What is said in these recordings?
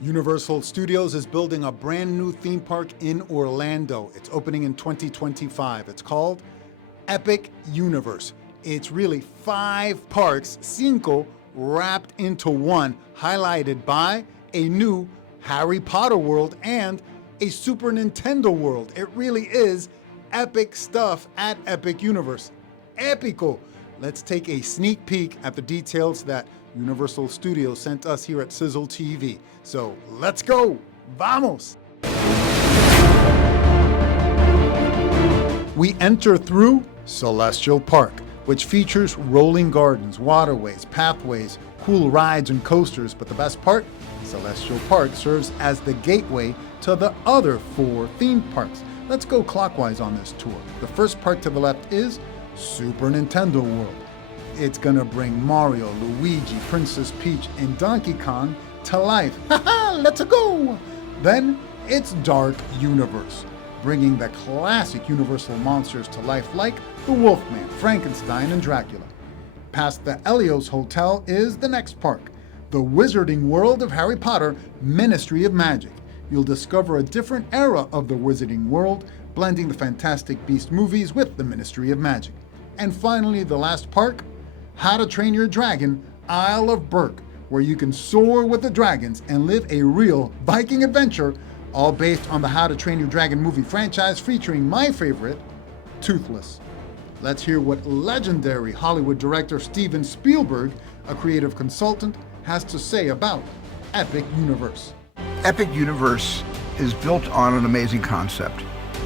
Universal Studios is building a brand new theme park in Orlando. It's opening in 2025. It's called Epic Universe. It's really 5 parks, cinco, wrapped into one, highlighted by a new Harry Potter world and a Super Nintendo world. It really is epic stuff at Epic Universe. Epico! Let's take a sneak peek at the details that Universal Studios sent us here at Sizzle TV. So let's go! Vamos! We enter through Celestial Park, which features rolling gardens, waterways, pathways, cool rides and coasters, but the best part, Celestial Park serves as the gateway to the other 4 theme parks. Let's go clockwise on this tour. The first park to the left is Super Nintendo World. It's gonna bring Mario, Luigi, Princess Peach, and Donkey Kong to life. Haha, let's go! Then it's Dark Universe, bringing the classic Universal monsters to life like the Wolfman, Frankenstein, and Dracula. Past the Helios Hotel is the next park, the Wizarding World of Harry Potter, Ministry of Magic. You'll discover a different era of the Wizarding World, blending the Fantastic Beasts movies with the Ministry of Magic. And finally, the last park, How to Train Your Dragon, Isle of Berk, where you can soar with the dragons and live a real Viking adventure, all based on the How to Train Your Dragon movie franchise featuring my favorite, Toothless. Let's hear what legendary Hollywood director Steven Spielberg, a creative consultant, has to say about Epic Universe. Epic Universe is built on an amazing concept.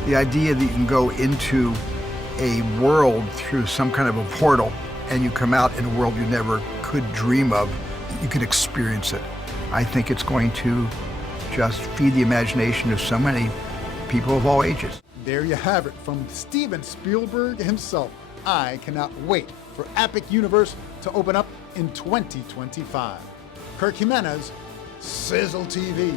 The idea that you can go into a world through some kind of a portal and you come out in a world you never could dream of, you can experience it. I think it's going to just feed the imagination of so many people of all ages. There you have it from Steven Spielberg himself. I cannot wait for Epic Universe to open up in 2025. Kirk Jimenez, Sizzle TV.